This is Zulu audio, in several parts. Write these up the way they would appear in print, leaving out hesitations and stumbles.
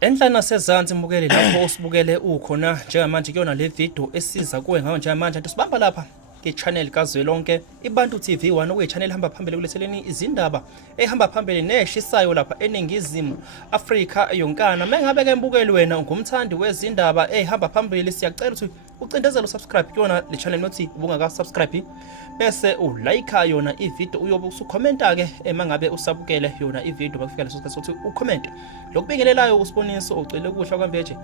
Enhlana sezantsi mbukeli lapho usibukele ukhona njengamanje kuyona le video esiza kuwe ngayo njengamanje sibamba lapha ke-channel kazwelonke iBantu TV 1 okuyi-channel hamba phambili kuletheleni izindaba ehamba phambili neshisayo lapha eNingizimu Afrika yonkana. Mengabe ke mbukeli wena ungumthandi wezindaba ehamba phambili siyacela ukuthi ucindezele usubscribe kuyona le channel nothi ubungaka subscribe bese ulike yona ivideo uyobe usukhomenta ke mangabe usabukele yona ivideo bakufika leso sikhathi sokuthi ucomment lokubingelelayo usiboniso ucele kuhla kwambeje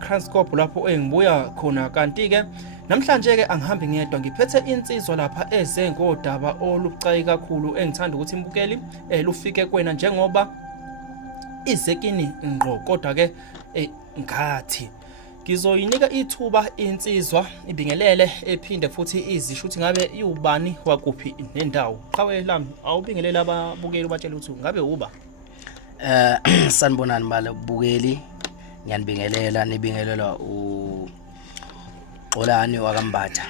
transcorp lapho engibuya khona. Kanti ke namhlanje ke angihambi ngedwa ngiphethe insizwa lapha eze ngodaba olubucayi kakhulu engithanda ukuthi imbukeli lufike kwena njengoba izekini ngqo kodwa ke ngathi ngizoyinika ithuba insizwa ibingelele ephinde futhi izisho ukuthi ngabe iubani wakuphi nendawo. Qawe lami awubingelele ababukeli ubatshela ukuthi ngabe uba sanibonani balebukeli ngiyanibingelela nibingelela Olani wakambatha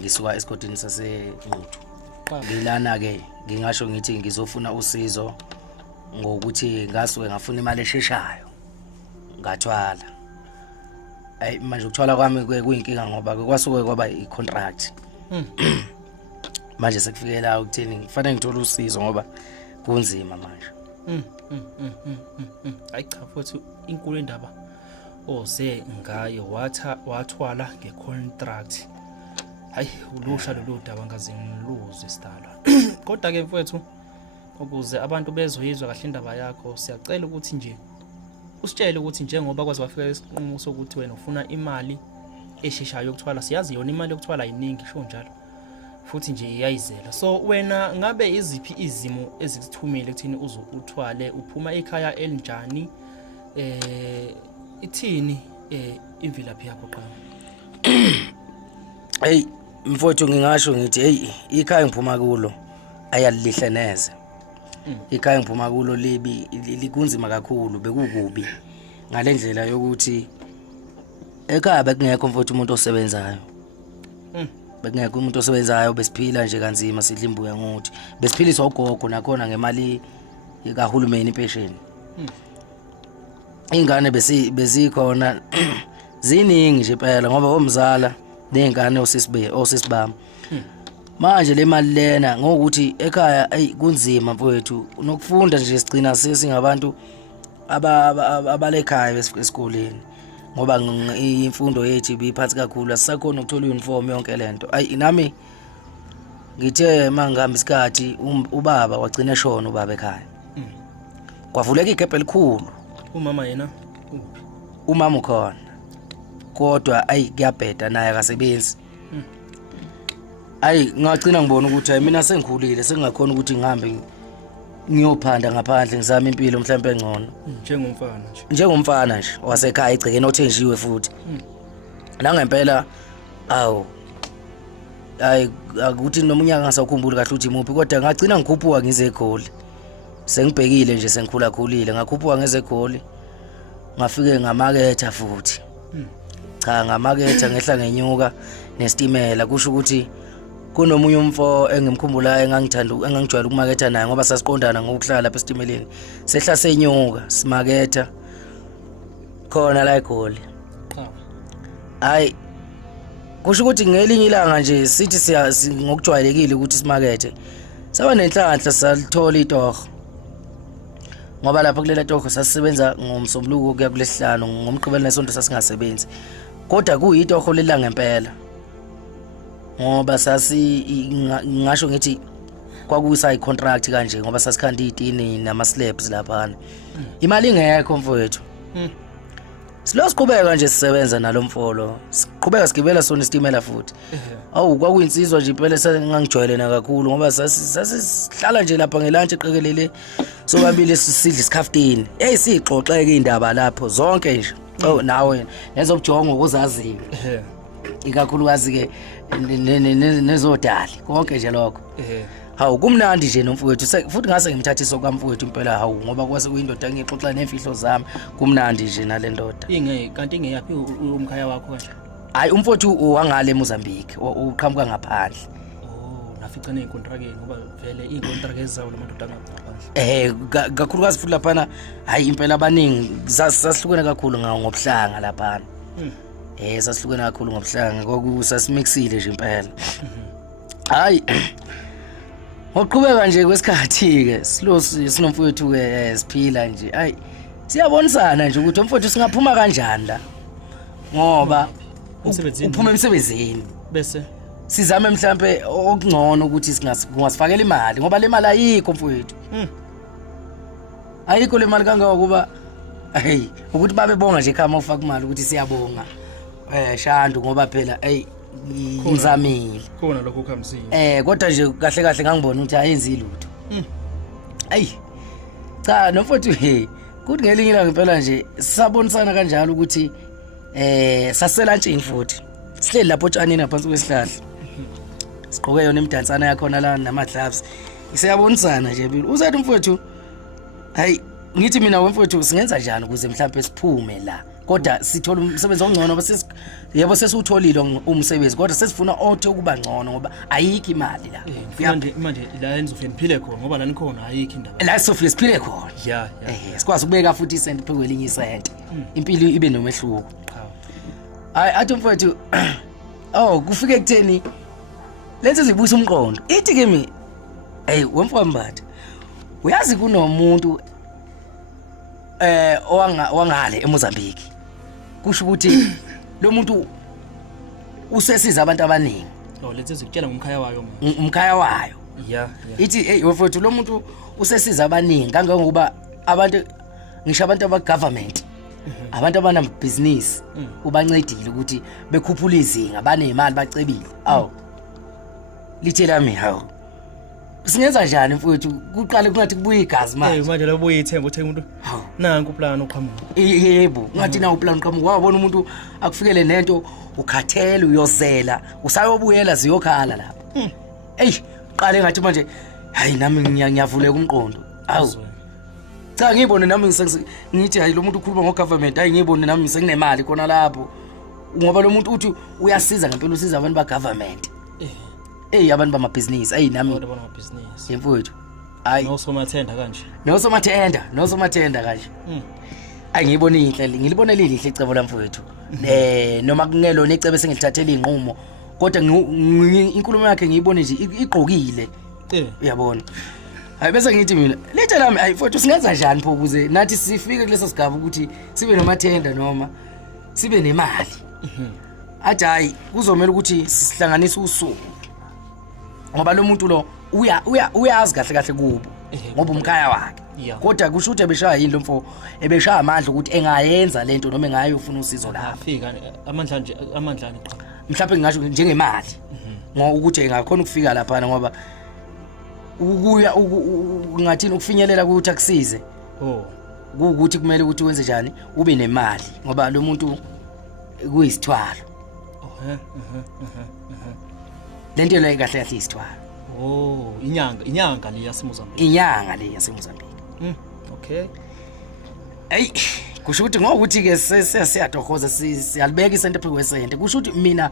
ngisuka esigodini saseNquthu. Ngilana ke ngingasho ngithi ngizofuna usizo ngokuthi ngasuke ngafuna imali esheshayo ngathwala. Manje ukuthwala kwami kuyinkinga ngoba kwasuke kwaba icontract. Manje sekufikela ukuthini kufanele ngithole usizo ngoba kunzima manje. Hayi cha futhi inkulu indaba oze ngayo wathwala ngecontract. Hayi ulusha lolu daba ngaze ngiluze sidala. Kodwa ke mfowethu ukuze abantu bezoyizwa kahle indaba yakho siyacela ukuthi nje usitshele ukuthi njengoba kwazi wafika isinqumo sokuthi wena ufuna imali esheshayo yokuthwala. Siyazi yona imali yokuthwala iningi sho njalo futhi nje iyayizela. So wena ngabe iziphi izimo ezikuthumile kuthini uthwale uphuma ekhaya elinjani ithini imvilaphi yakho qala? Hey mfowethu ngingasho ngithi hey ikhaya ngiphuma kulo ayalihle neze. Ikhaya ngiphuma kulo likunzima kakhulu bekukubi ngalendlela yokuthi ekhaya bekungekho mfowethu umuntu osebenzayo. Bekungekho umuntu osebenzayo besiphila nje kanzima sidla imbuya ngokuthi besiphiliswa ugogo nakhona ngemali kahulumeni pension. Ingane bezikhona ziningi nje phela ngoba omzala nezingane osisibama. Manje le mali lena ngokuthi ekhaya kunzima mfowethu nokufunda nje sigcina sesingabantu abalekhaya esikoleni ngoba imfundo yethu ibiphansi kakhulu asisakhona ukuthola uniform yonke lento. Nami ngithe mangihamba isikhathi ubaba wagcina eshona ubaba ekhaya. Kwavuleka igebe elikhulu. Umama yena umama ukhona kodwa kuyabheda naye akasebenzi. Ngagcina ngibona ukuthi mina sengikhulile sengingakhona ukuthi ngihambe ngiyophanda ngaphandle ngizama impilo mhlawumbe engcono njengomfana nje wasekhaya egcekeni othenjiwe futhi. Nangempela akuthi nomunyaka ngasakhumbula kahle ukuthi imuphi kodwa ngagcina ngikhuphuka ngize eGoli. Sengibhekile nje sengikhula khulile ngakhuphuka ngeze eGoli ngafike ngamaketha futhi. Cha ngamaketha ngehla ngenyuka nestimela kusho ukuthi kunomunye umfo engimkhumbulayo engangijwayele ukumaketha naye ngoba sasiqondana ngokuhlala lapha estimeleni sehla senyuka simaketha khona la eGoli. Hayi kusho ukuthi ngelinye ilanga nje sithi ngokujwayelekile ukuthi simakethe saba nenhlanhla salithola itoho ngoba lapha kulela toho sasisebenza ngomsombuluko kuya kulesihlanu ngomgqibelo nesonto sasingasebenzi kodwa kuyitoho lelanga ngempela ngoba ngasho ngithi kwakusa icontract kanje ngoba sasikhanda izitini nama slabs lapha. Imali ingekho mfowethu. Siqhubeka nje sisebenza nalomfolo siqhubeka sigibela sona istimela futhi. Kwakuyinsizwa nje impela sengangijwayelena kakhulu ngoba sasihlala nje lapha ngelunch eqekelele sobabili sisidla isikhaftini sixoxeke indaba lapho zonke nje. Nawe nezobujongo uzaziwe ikakhulukazi ke nezodali konke nje lokho. Hawu kumnandi nje nomfowethu futhi ngase ngimthathisa kwamfowethu impela hawu ngoba kwase kuyindoda engixoxa nemfihlo zami kumnandi nje nalendoda. Kanti ingeyaphi umkhaya wakho kanje? Hayi umfowethu wangale eMozambique uqhamuka ngaphandle. afica nezikontrakteni ngoba vele izikontrakt ezawo lamadodana ngaphandle kakhulukazi futhi laphana hayi impela abaningi sasihlukene kakhulu ngobuhlanga laphana sasihlukene kakhulu ngobuhlanga kwakusasimixile nje impela hayi ngoqhubeka nje kwesikhathi ke sinomfowethu ke siphila nje hayi siyabonisana nje ukuthi umfowethu singaphuma kanjani la ngoba uphuma emsebenzini bese sizame mhlambe okungcono ukuthi singasifakela imali ngoba le mali ayikho mfowethu ayikho le mali kangaka kuba hey ukuthi babe bonga nje khama ufaka imali ukuthi siyabonga Shandu ngoba phela hey ngizamile khona lokho khamsini kodwa nje kahle kahle ngangibona ukuthi ayenzi lutho ay cha nomfowethu kuthi ngelinye ilanga impela nje sisabonisana kanjalo ukuthi saselantshini futhi sihleli lapho tshanini ngaphansi kwesihlahla siqoke yona imidansana yakhona la nama gloves siyabonisana nje Yempilo uzathi mfowethu hayi ngithi mina wemfowethu singenza njani ukuze mhlambe siphume la kodwa sithola umsebenzi ongcono bese yebo sesiwutholile umsebenzi kodwa sesifuna othe ukuba ngcono ngoba ayikho imali la manje la enizofika niphile khona ngoba la nikhona ayikho indaba la sofika siphile khona sikwazi ukubeka futhi isenti phezu kwelinye isenti impilo ibe nomehluko hayi athi mfowethu kufike ekutheni lenze zibusa umqondo ithi kimi wemfowambatha uyazi kunomuntu owangale eMozambique kusho ukuthi lo muntu usesiza abantu abaningi lethe zikutshela umkhaya wayo ithi wemfowethu lo muntu usesiza abaningi kangangokuba abantu ngisho abantu aba-government abantu abanamabhizinisi ubancedile ukuthi bekhuphula izinga banemali bacebile lithela mi singenza njani mfowethu kuqale kungathi kubuye igazi manje lobuye ithemba uthe umuntu nanku plan uqhamuka yebo ngathi na uplan uqhamuka wabona umuntu akufikele nento ukhathele uyozela usayobuyela ziyokhala lapha qale ngathi manje hayi nami ngiyavuleka umqondo cha ngibone nami ngithi hayi lo muntu ukhuluma ngo-government hayi ngibone nami senginemali khona lapho ngoba lo muntu uthi uyasiza ngempela usiza abantu ba-government abantu bamabhizinisi nami bamabhizinisi mfowethu hayi nosomathenda kanje hayi ngiyibona inhle ngilibonela lihle icebo lamfowethu noma kungelona icebo esengilithathela inqumo kodwa inkulumo yakhe ngiyibone nje igqokile uyabona hayi bese ngithi mina lithe lami hayi mfowethu singenza njani pho ukuze nathi sifike kuleso sigaba ukuthi sibe nomathenda noma sibe nemali athi hayi kuzomela ukuthi sihlanganise usuku ngoba lo muntu lo uyazi kahle kahle kubo ngoba umkhaya wakhe kodwa kusho ukuthi ebeshaya yini lo mfo ebeshaya amandla ukuthi engayenza lento noma engayofuna usizo lapha afika amandla mhlawumbe ngisho njengemali ngoba ukuthi engakhona ukufika lapha ngoba ukuya ngathini ukufinyelela ukuthi akusize ukuthi kumele ukuthi wenze njani ube nemali ngoba lo muntu kuyisithwalo lento le kahle kahle isithwalo inyanga le yaseMozambique okay kusho ukuthi ngokuthi ke siyatohoza siyalibeka isente phezu kwesente kusho ukuthi mina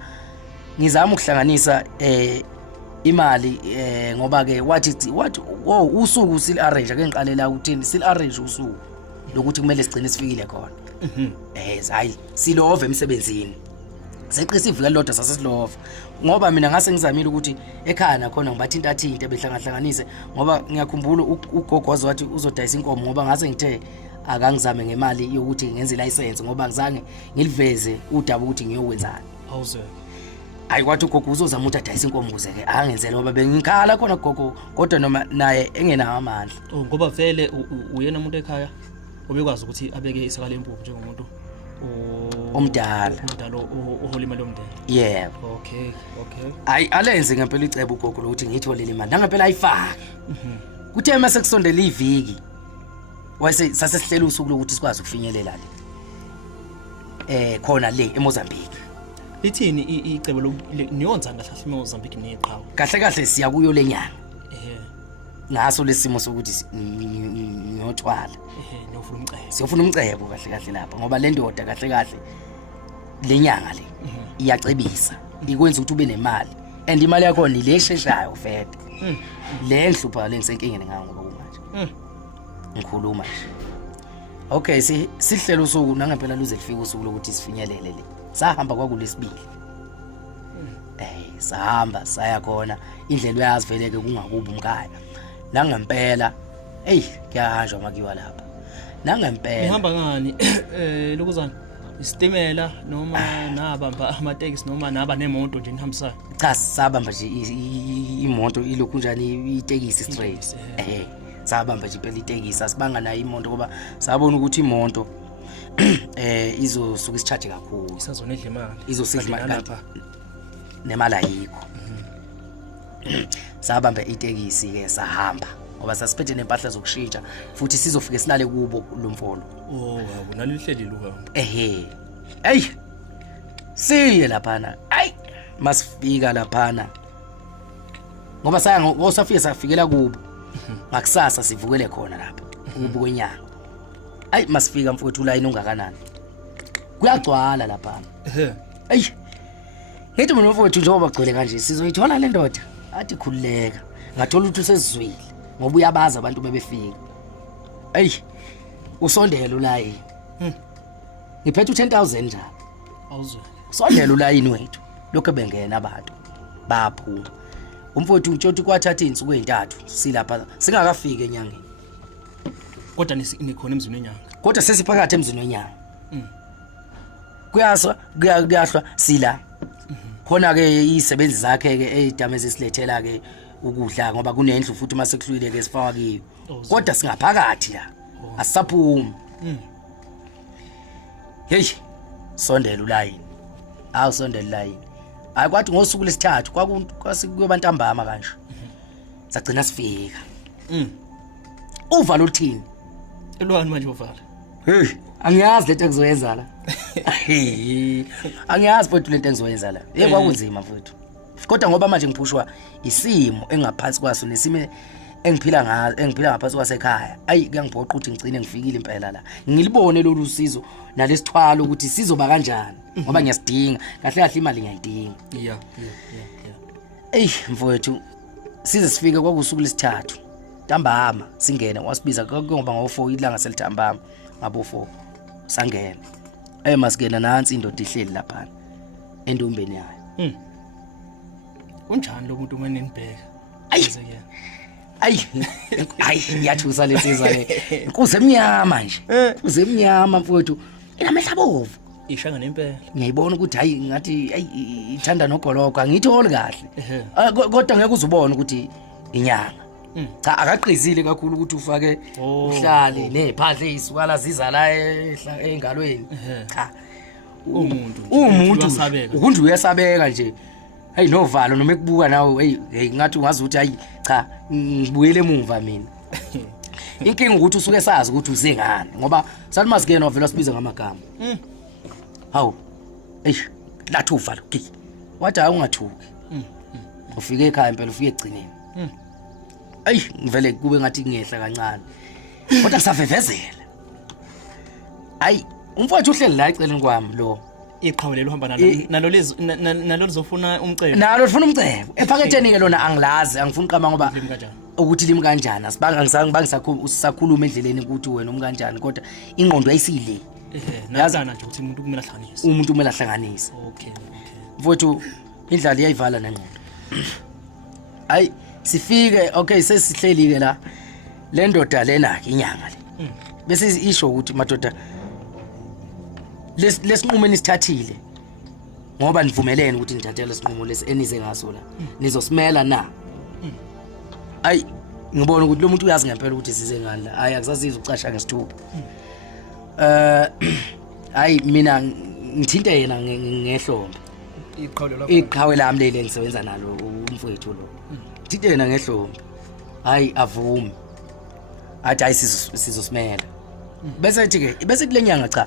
ngizama ukuhlanganisa imali ngoba ke wathi usuku sil arrange ake ngiqalela ukuthini sil arrange usuku lokuthi kumele sigcine sifikile khona hayi silove emsebenzini seqisa ivika lodwa sasesilova ngoba mina ngase ngizamile ukuthi ekhaya nakhona ngibathinta behlangahlanganise ngoba ngiyakhumbula ugogozo wathi uzodayisa inkomo ngoba ngase ngithe akangizame ngemali yokuthi ngenze license ngoba ngizange ngiliveze udaba ukuthi ngiyokwenzani awuze hayi kwathi ugogo uzozama ukuthi adayise inkomo ukuze ke angenzele ngoba bengikhala khona gogo kodwa noma naye engenawo amandla ngoba vele uyena umuntu ekhaya obekwazi ukuthi abeke isakala empuphu njengomuntu omdala ohola imali yomndeni okay hayi alenze ngempela icebo ugogo lokuthi ngitholele imali ngempela ayifake kuthe mase kusondela iviki wase sasesihlela usuku lokuthi sikwazi ukufinyelela le khona le eMozambique lithini icebo niyonza kahle eMozambique neqhawe kahle kahle siya kuyo lenyanga ngaso lesimo sokuthi ngiyothwala siyofuna umcebo kahle kahle lapha ngoba le ndoda kahle kahle lenyanga le iyacebisa ikwenza ukuthi ube nemali and imali yakho ni lesheshayo fede le nhlupha lengisenkingeni ngayo ngoba manje ngikhuluma nje okay sihlela usuku nangempela luze lifike usuku lokuthi sifinyelele le sahamba kwakulesibili sahamba saya khona indlela uyaziveleke kungakubi umkhaya nangempela kuyahanjwa makiwa lapha nangempela uhamba ngani lokuzana isitimela noma nabamba amatekisi noma naba nemoto nje nihambisa cha sabamba nje imoto ilokhu njani itekisi straight sabamba nje impela itekisi asibanga nayo imoto ngoba sabona ukuthi imoto izosuka isicharge kakhulu isazonedla imali izosidla imali nemali ayikho sabamba itekisi ke sahamba ngoba sasiphethe nempahla zokushintsha futhi sizofike silale kubo lomfolo akunalihleli luhamba siye laphana masifika laphana ngoba saya ngosafike safikela kubo ngakusasa sivukele khona lapha kubo kwenyanga masifika mfowethu line ungakanani kuyagcwala laphana ngithi mina mfowethu njengoba bagcwele kanje sizoyithola le ndoda athi khulileka ngathola ukuthi usezizwile ngoba uyabaza abantu bebefika usondela ulayini ngiphethe u10,000 njalo awuzwe sondela ulayini wethu lokho bengena abantu baphuma umfowethu utshoti kwathatha insuku ezintathu silapha singakafiki enyangeni kodwa nikhona emzini wenyanga kodwa sesiphakathi emzini wenyanga kuyahlwa sila khona ke izisebenzi zakhe ke edameze silethela ke ukudla ngoba kunendlu futhi masekuhlwile ke sifaka kiyo kodwa singaphakathi la asisaphumi sondela ulayini sondela ulayini kwathi ngosuku lesithathu kwasikuyobantambama kanje sagcina sifika uvala uthini elwani manje uvala angiyazi lento engizoyenza la angiyazi futhi lento engizoyenza la kwakunzima futhi kodwa ngoba manje ngiphushwa isimo engaphansi kwaso nesimo engiphila ngaphansi kwasekhaya kuyangiphoqa ukuthi ngicine ngifikile impela la ngilibone lolu usizo nalesithwalo ukuthi sizoba kanjani ngoba ngiyasidinga kahle kahle imali ngiyayidinga mfowethu size sifike kwakusuku lesithathu ntambama singene wasibiza ngoba ngo4 ilanga selithambama ngabo4 sangena masingena nansi indoda ihleli lapha endombeni yayo unjani lo muntu umenibheka ngiyathusa lesizwe le inkuze emnyama nje inkuze emnyama mfowethu inamehla bovu ishanga nempela ngiyayibona ukuthi ngathi ithanda nogoloko angitholi kahle kodwa ngeke uzubone ukuthi inyanga cha akaqizile kakhulu ukuthi ufake uhlale nephandle izisukala ziza la engalweni cha umuntu ukunje uyasabeka nje novalo noma ekubuka nawe ngathi ungazi ukuthi cha ngibuyele emuva mina inkinga ukuthi usuke sazi ukuthi uze ngani ngoba sathi masikena wavela sibiza ngamagama hawu lathi uvalo wathi ungathuki ufike ekhaya impela ufike egcineni ngivele kube ngathi ngiyehla kancane kodwa ngisavevezela umfowethu uhleli la eceleni kwami lo iqhawule lohamba nalo lizofuna umcebo nalo lifuna umcebo ephaketheni ke lona angilazi angifuni uqama ngoba ukuthi limi kanjani asisakhuluma endleleni ukuthi wena umkanjani kodwa ingqondo ayisile yazana nje ukuthi umuntu kumele ahlanganise okay mfowethu indlala iyayivala nengqondo sifike okay sesihleli ke la le ndoda lena inyanga le bese isho ukuthi madoda lesinqumeni sithathile ngoba nivumelene ukuthi nithathele isinqumo lesi enize ngaso la nizosimela na ngibona ukuthi lo muntu uyazi ngempela ukuthi size ngani la akusasiza ucasha ngesithupha mina ngithinte yena ngehlombe iqhawe lami leli engisebenza nalo umfowethu lo ngithinte yena ngehlombe avumi athi sizosimela bese ethi ke bese kulenyanga cha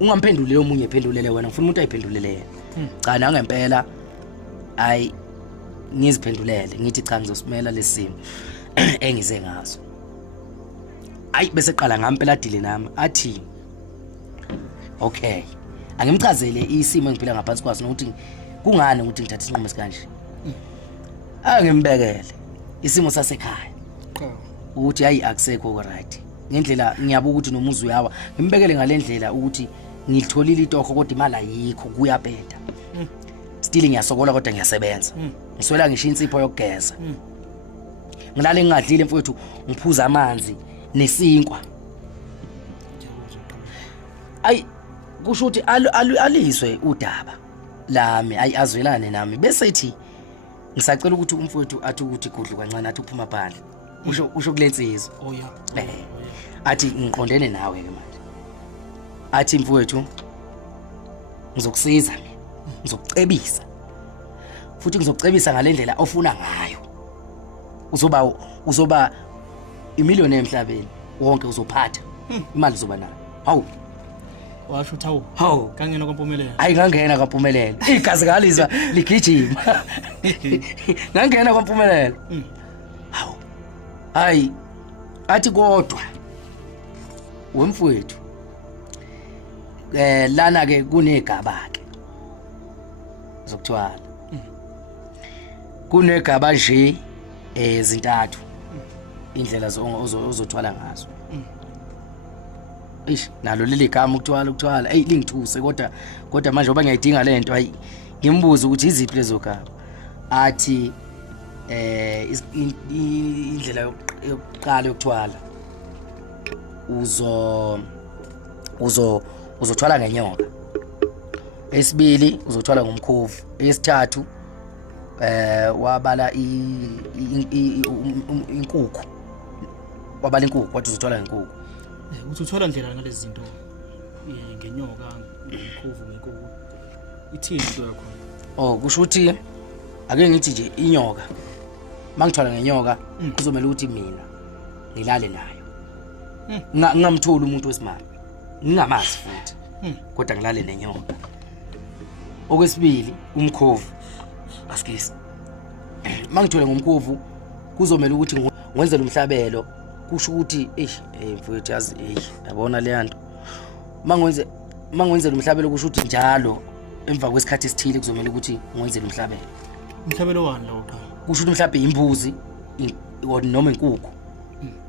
ungamphendulele omunye ephendulele wena ngifuna umuntu ayiphendulele yena cha nangempela ngiziphendulele ngithi cha ngizosimela lesimo engize ngaso bese qala ngampela dile nami athi okay angimchazele isimo engiphila ngaphansi kwaso nokuthi kungani ukuthi ngithathe isinqumo esikanje Angimbekele isimo sasekhaya Cha. ukuthi hayi akusekho right ngendlela ngiyabuka ukuthi nomuzi uyawa ngimbekele ngalendlela ukuthi ngilitholile itoho kodwa imali ayikho kuyapenda still ngiyasokola kodwa ngiyasebenza ngiswela ngisho insipho yokugeza ngilale ngingadlile mfowethu ngiphuza amanzi nesinkwa ay kusho ukuthi alizwe udaba lami azwelane nami bese ethi ngisacela ukuthi umfowethu athi ukuthi kudlu kancane athi uphuma phandle usho kulensizo athi ngiqondene nawe ke manje athi mfowethu ngizokusiza mina ngizokucebisa futhi ngizokucebisa ngalendlela ofuna ngayo uzoba imiliyoni emhlabeni wonke uzophatha imali uzoba nayo hawu washo thawu hawu kangena kwampumelelo hayi ngangena kwampumelelo igazi ngalizwa ligijima ngangena kwampumelelo hawu hayi athi kodwa wemfowethu lana ke kunegaba ke zokuthwala kunegaba nje ezintathu indlela ozothwala ngazo ish nalo leli gama ukuthwala hey lingithuse kodwa manje oba ngiyayidinga lento hayi ngimbuza ukuthi iziphi lezo gaba athi indlela yokuqala yokuthwala uzothwala ngenyoka esibili uzothwala ngomkhovu esithathu wabala inkukhu wabala inkukhu wathi uzothwala ngenkukhu uthi uthola ndlela ngalezi zinto ngenyoka ngomkhovu ngenkukhu ithini into yakho kusho ukuthi ake ngithi nje inyoka mangithwala ngenyoka kuzomela ukuthi mina ngilale nayo ngingamtholi umuntu wesimali ngingamazi futhi kodwa ngilale nenyoka okwesibili umkhovu asikisi mangithole ngomkhovu kuzomela ukuthi ngwenzele umhlabelo kusho ukuthi mfowethu yazi yabona le nto mangwenzele umhlabelo kusho ukuthi njalo emva kwesikhathi esithile kuzomela ukuthi ngwenzele umhlabelo wani lo cha kusho ukuthi mhlawumbe imbuzi noma inkukhu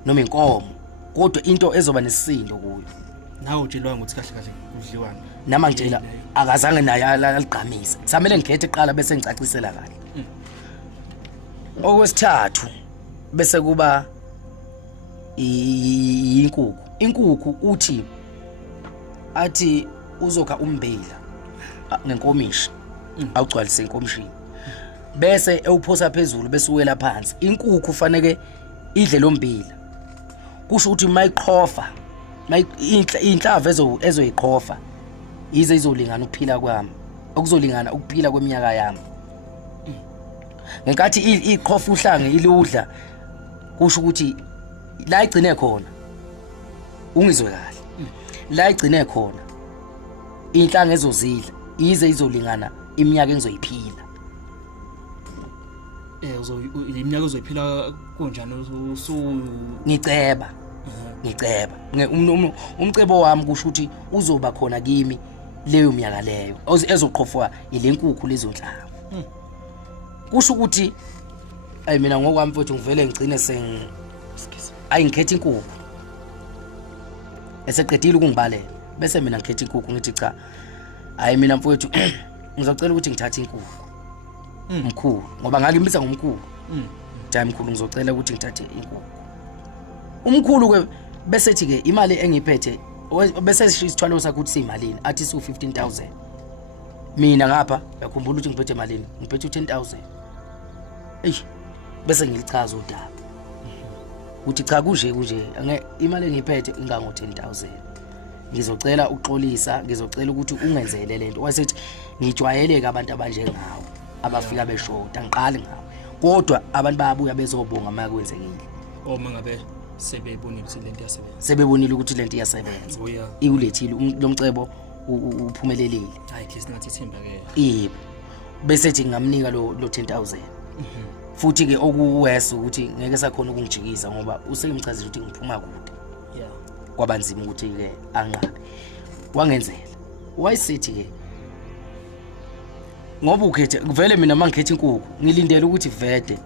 noma inkomo kodwa into ezoba nesisindo kuyo nawe utshelwa ukuthi kahle kahle kudliwana nama ngitshela akazange naye aligqamisa samele ngikhethe eqala bese ngicacisela kahle okwesithathu bese kuba inkukhu uthi athi uzokha umbila ngenkomishi awugcwalise inkomishini bese ewuphosa phezulu bese uwela phansi inkukhu kufanele idle lombila kusho ukuthi mayiqhofa inhlava ezoyiqhofa ize izolingana ukuphila kwami okuzolingana ukuphila kweminyaka yami ngenkathi iqhofa uhlange iludla kusho ukuthi la igcine khona ungizwe kahle la igcine khona inhlanga ezozidla ize izolingana iminyaka engizoyiphila iminyaka ozoyiphila konjani ngiceba umcebo wami kusho ukuthi uzoba khona kimi leyo minyaka leyo ezoqhofwa ilenkukhu lezo nhlava kusho ukuthi mina ngokwami mfowethu ngivele ngicine ngikhetha inkukhu eseqedile ukungibalela bese mina ngikhetha inkukhu ngithi cha mina mfowethu ngizocela ukuthi ngithathe inkukhu mkhulu ngoba ngakimbiza ngomkhulu time mkhulu ngizocela ukuthi ngithathe inkukhu umkhulu ke bese ethi ke imali engiphethe bese sithwalo sakho ukuthi siyimalini athi su 15000 mina ngapha yakhumbula ukuthi ngiphethe malini ngiphethe 10000 bese ngilichaza udaba uthi cha kunje imali engiphethe ingango 10000 ngizocela ukuxolisa ngizocela ukuthi ungenzele lento wasethi ngijwayeleke abantu abanjengawe abafika beshoda ngiqale ngawe kodwa abantu bayabuya bezobonga uma kwenzekile uma ngabe sebebonile ukuthi lento iyasebenza sebebonile ukuthi lento iyasebenza iwulethile lomcebo uphumelelile hayi ke singathi ithemba ke bese ethi ngamnika lo 10000 futhi ke okuwese ukuthi ngeke sakhona ukungijikisa ngoba usekimchazile ukuthi ngiphuma kude kwabanzima ukuthi ke anqabe wangenzela wayisithi ke ngoba ukhethe vele mina mangikhetha inkukhu ngilindele ukuthi vede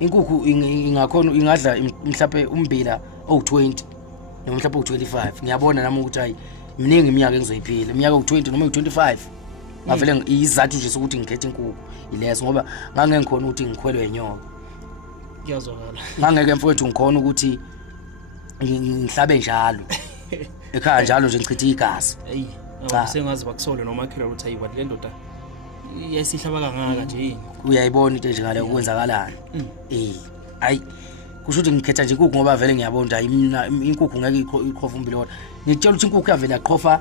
inkukhu ingakhona ingadla mhlawumbe umbila owu20 noma mhlawumbe u25 ngiyabona nami ukuthi hayi miningi iminyaka engizoyiphila iminyaka u20 noma u25 ngavele izathu nje sokuthi ngikhethe inkukhu ileso ngoba ngangeke ngikhona ukuthi ngikhwelwe inyoka kuyazwakala ngangeke mfowethu ngikhona ukuthi ngihlabe njalo ekhaya njalo nje ngichithe igazi hey sengazi bakusole noma akhira ukuthi ayiwa le ndoda yesihlaba kangaka nje yini uyayibona into nje ngale ukwenzakalana hayi kusho ukuthi ngikhetha nje inkukhu ngoba vele ngiyabona hayi mina inkukhu ngeke iqhofa umbila wona ngitshela ukuthi inkukhu yavela yaqhofa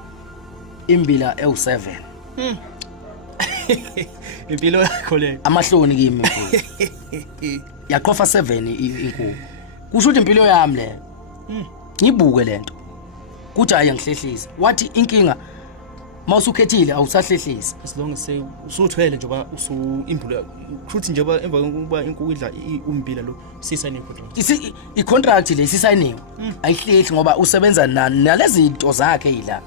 imbila ewu7 impilo yakho le amahloni kimi yaqhofa 7 inkukhu kusho ukuthi impilo yami le ngibuke lento kuthi hayi ngihlehlisa wathi inkinga mawusukhethile awusahlehlisa as long as say usuthwele njengoba imbulo futhi njengoba emva kokuba inkukhu idla umbila lo sisayine contract i-contract le sisayiniwe ayihlehli ngoba usebenza nalezi zinto zakhe yila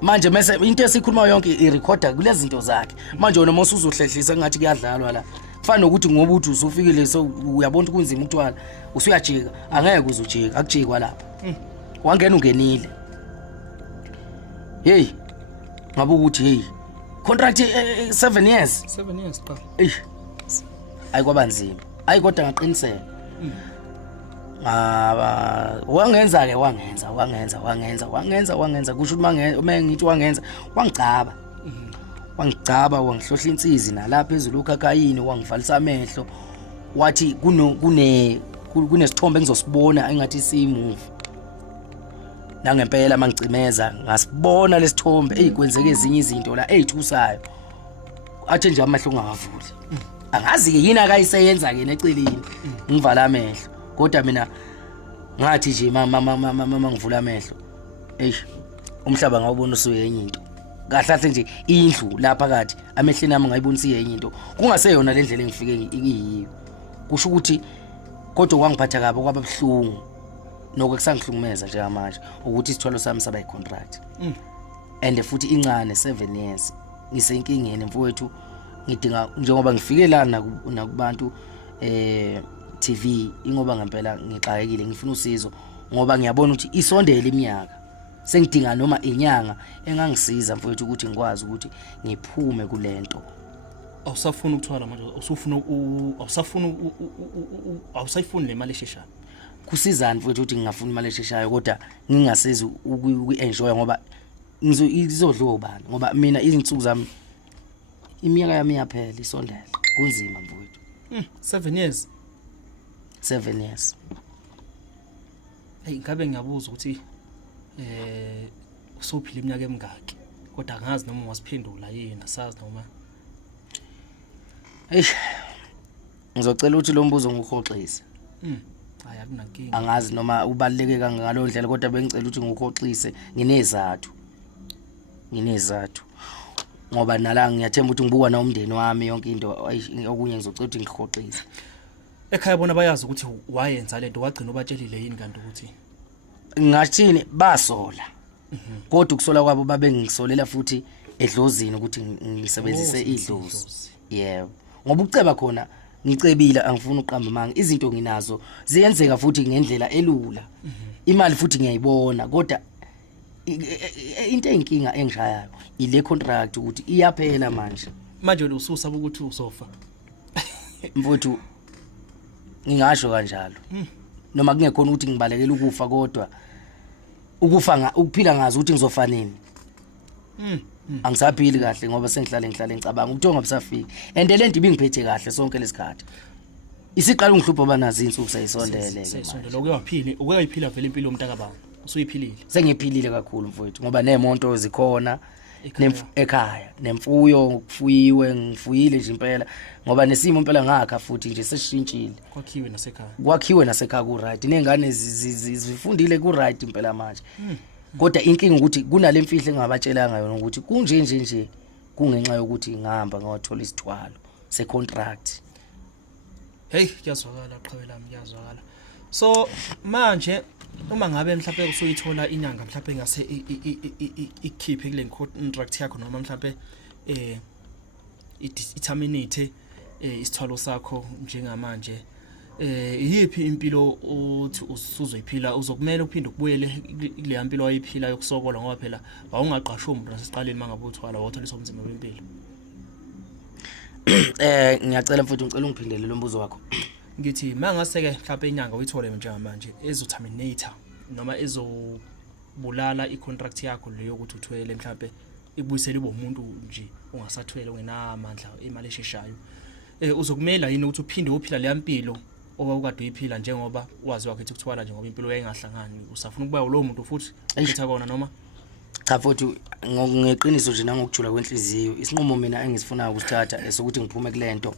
manje mase into esikhuluma yonke irecorda kulezi zinto zakhe manje noma usuzohlehlisa ngathi kuyadlalwa la kufana nokuthi ngoba uthi usufikile so uyabona kunzima ukutwala usuyajika angeke uzujika akujikwa lapha wangena ungenile hey ngabe ukuthi hey contract 7 years cha ayikwabanzima ayikodwa ngaqiniseka wangenza ke wangenza kusho ukuthi mangithi wangenza wangicaba wangihlohla insizini nalapha phezulu ukakayini wangivalisa amehlo wathi kunesithombe engizosibona engathi siyimovie nangempela mangicimeza ngasibona lesithombe eyikwenzeke ezinye izinto la ezithusayo athe nje amahlo ngavuli angazi ke yini akayiseyenza ke neceleni ngivala amehlo kodwa mina ngathi nje mama ngivula amehlo umhlaba ngawubona usuyenye into kahlahle nje indlu lapha kathi amehleni ami ngayibonisa iyenye into kungaseyona le ndlela engifike iyiyo kusho ukuthi kodwa kwangiphatha kabi kwababhlungu nokusangihlumeza nje manje ukuthi isithwalo sami saba icontract and futhi incane 7 years ngisenkingeni mfowethu ngidinga njengoba ngifike la nakubantu TV ingoba ngempela ngixakekile ngifuna usizo ngoba ngiyabona ukuthi isondele iminyaka sengidinga noma inyanga engangisiza mfowethu ukuthi ngikwazi ukuthi ngiphume kulento awusafuna ukuthwala manje awusayifuni le mali esheshayo kusizani mfowethu ukuthi ngingafuni imali esheshayo kodwa ngingasezi uku-enjoy ngoba ngizodliwa ubani ngoba mina izinsuku zami iminyaka yami yaphela isondele kunzima mfowethu 7 years 7 years hey ngabe ngiyabuza ukuthi usophila iminyaka emingaki kodwa angazi noma ungasiphendula yini asazi noma ngizocela ukuthi lo mbuzo ngikhoxise hayi akunankinga angazi noma ubaluleke kangalo ndlela kodwa bengicela ukuthi ngikhoxise nginezathu ngoba nala ngiyathemba ukuthi ngibuka na umndeni wami yonke into okunye ngizocela ukuthi ngikhoxise ekhaya bona bayazi ukuthi wayenza lento wagcina ubatshelile yini kanti ukuthi ngathini basola kodwa ukusola kwabo babe ngisolela futhi edlozini ukuthi ngisebenzise idlozi yebo ngoba ukuceba khona ngicebile angifuni uqamba manga izinto nginazo ziyenzeka futhi ngendlela elula imali futhi ngiyayibona kodwa into enkinga engishayayo ile contract ukuthi iyaphela manje ususaba ukuthi usofa mfowethu ngingasho kanjalo noma kungekhona ukuthi ngibalekela ukufa kodwa ukuphila ngazi ukuthi ngizofa nini angisaphili kahle ngoba sengihlale ngicabanga ukuthi ongabusafiki and le nto ibingiphethe kahle sonke lesikhathi isiqala ungihlupha banazi insuku sayisondele sayisondele ukuyayiphila vele impilo yomntaka baba usuyiphilile sengiphilile kakhulu mfowethu ngoba nemonto zikhona ekhaya nemfuyo kufuyiwe ngifuyile nje impela ngoba nesimo impela ngakha futhi nje sesishintshile kwakhiwe nasekhaya ku right nengane zifundile ku right impela manje kodwa inkinga ukuthi kunale mfihlo engabatshelanga yona ukuthi kunje kungenxa yokuthi ngihamba ngawathola isithwalo secontract hey kuyazwakala qhawela kuyazwakala so manje uma ngabe mhlawumbe usuyithola inyanga mhlawumbe ngase ikhiphe kule contract yakho noma mhlawumbe iterminate isithwalo sakho njengamanje yipi impilo uthi usuzoyiphila uzokumela uphinde ukubuyele kule yampilo ayiphila yokusokola ngoba phela awungaqashwa umuntu nasesiqaleni mangabe uthwala wotholiswa umzimba wempilo. Ngiyacela mfowethu ngicela ungiphindele lo mbuzo wakho. Ngithi mangase ke mhlawumbe inyanga uyithole njengamanje ezoterminator noma ezobulala icontract yakho leyo ukuthi uthwele mhlawumbe ibuyisele umuntu nje ungasathwele ungenamandla imali esheshayo uzokumela yini ukuthi uphinde uphila le yampilo okade uyiphila njengoba wazi wakhe ukuthwala njengoba impilo yayingahlangani usafuna ukuba lo muntu futhi ethatha kona noma cha futhi ngeqiniso nje nangokujula kwenhliziyo isinqumo mina engisifuna ukusithatha esokuthi ngiphume kulento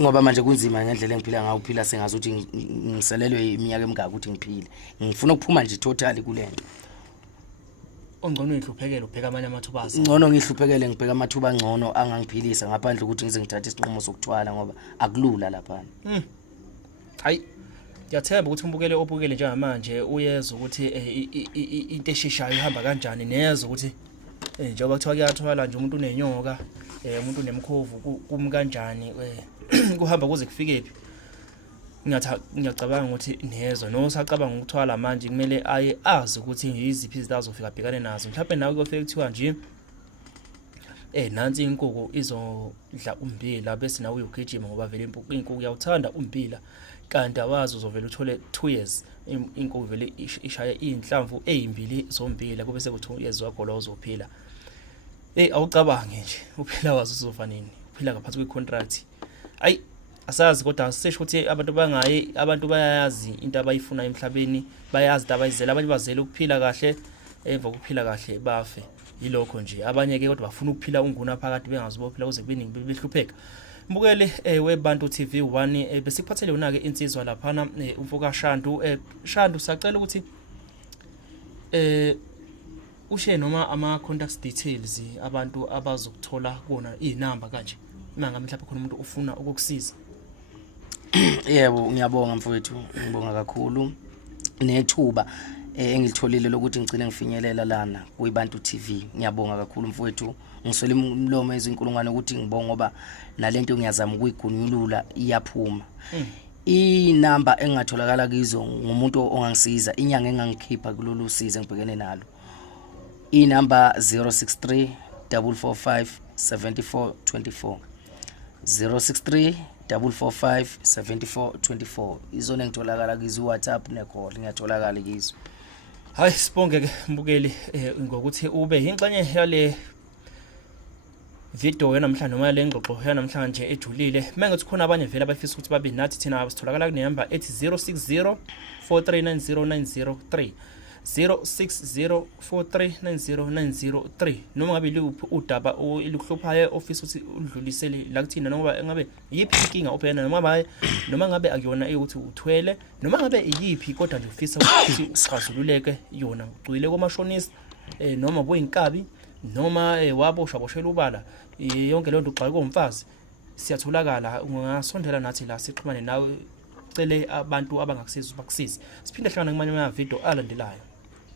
ngoba manje kunzima ngendlela engiphila ngayo uphila sengazi ukuthi ngiselelwe iminyaka emingaka ukuthi ngiphile ngifuna ukuphuma nje totally kulento. Ongcono ngihluphekele ubheka amanye amathuba azo. Ngcono ngihluphekele ngibheka amathuba angcono angangiphilisa ngaphandle ukuthi ngize ngithathe isinqumo sokuthwala ngoba akulula lapha. Hayi ngiyathemba ukuthi ubukele njengamanje uyeza ukuthi into esheshayo ihamba kanjani neza ukuthi njengoba kuthiwa kuyathwala nje umuntu unenyoka umuntu unemkhovu kumi kanjani kuhamba kuze kufike phi. Ngiyacabanga ukuthi neza no sacabanga ukuthwala manje kumele aye azi ukuthi yiziphi izinto azofika abhekane nazo mhlawumbe nawe kuyofika kuthiwa nje nansi inkukhu izodla umbila bese nawe uyogijima ngoba vele inkukhu yawuthanda umbila kanti awazi uzovela uthole 2 years inkukhu vele ishaya inhlamvu ezimbili zombila kube sekuthi 2 years wakho la uzophila. Awucabange nje uphila wazi uzofa nini uphila ngaphansi kwecontract. Ayi asazi kodwa asisho ukuthi abantu bayayazi into abayifuna emhlabeni bayazi into abayizela abanye bazela ukuphila kahle emva kokuphila kahle bafe yilokho nje abanye ke kodwa bafuna ukuphila unguna phakathi bengazi bophila kuze beningi behlupheka. Mbukele weBantu TV 1 besikuphathele una ke insizwa laphana umfoka Shandu Shandu sacela ukuthi ushe noma ama contact details abantu abazokuthola kuona inamba kanje manga mhlawumbe khona umuntu ufuna ukukusiza. Yebo ngiyabonga mfowethu ngibonga kakhulu nethuba engilitholile lokuthi ngicine ngifinyelela lana kuyiBantu TV. Ngiyabonga kakhulu mfowethu ngiswele umlomo ezinkulungwane ukuthi ngibonga ngoba nalento ngiyazama ukuyigunyulula iyaphuma. Inamba engatholakala kizo ngumuntu ongangisiza inyanga engangikhipha kulolu size ngibhekene nalo. Inamba 063 445 7424 063 445 7424 izona ngitholakala kizo WhatsApp necall ngiyatholakala kizo. Hayi sibonge ke mbukeli ngokuthi ube ingxenye yale video namhlanje noma le ngxoxo namhlanje ejulile mengathi khona abanye vele abafisa ukuthi babe nathi thina sitholakala ku number ethi 060 4390903 06043900903 noma ngabe luphi udaba oluhluphayo ofisa ukuthi udlulisele la kuthina noma ngabe yiphi inkinga obhekana noma ngabe akuyona ukuthi uthwele noma ngabe iyiphi kodwa nje ufisa ukuthi usixazululeke yona ucwile komashonisa noma boyinkabi noma waboshwa ubala yonke lento uxake komfazi siyatholakala ungasondela nathi la sixhumane nawe cele abantu abangakusiza bakusize siphinde hlangana kumanye ama video alandelayo.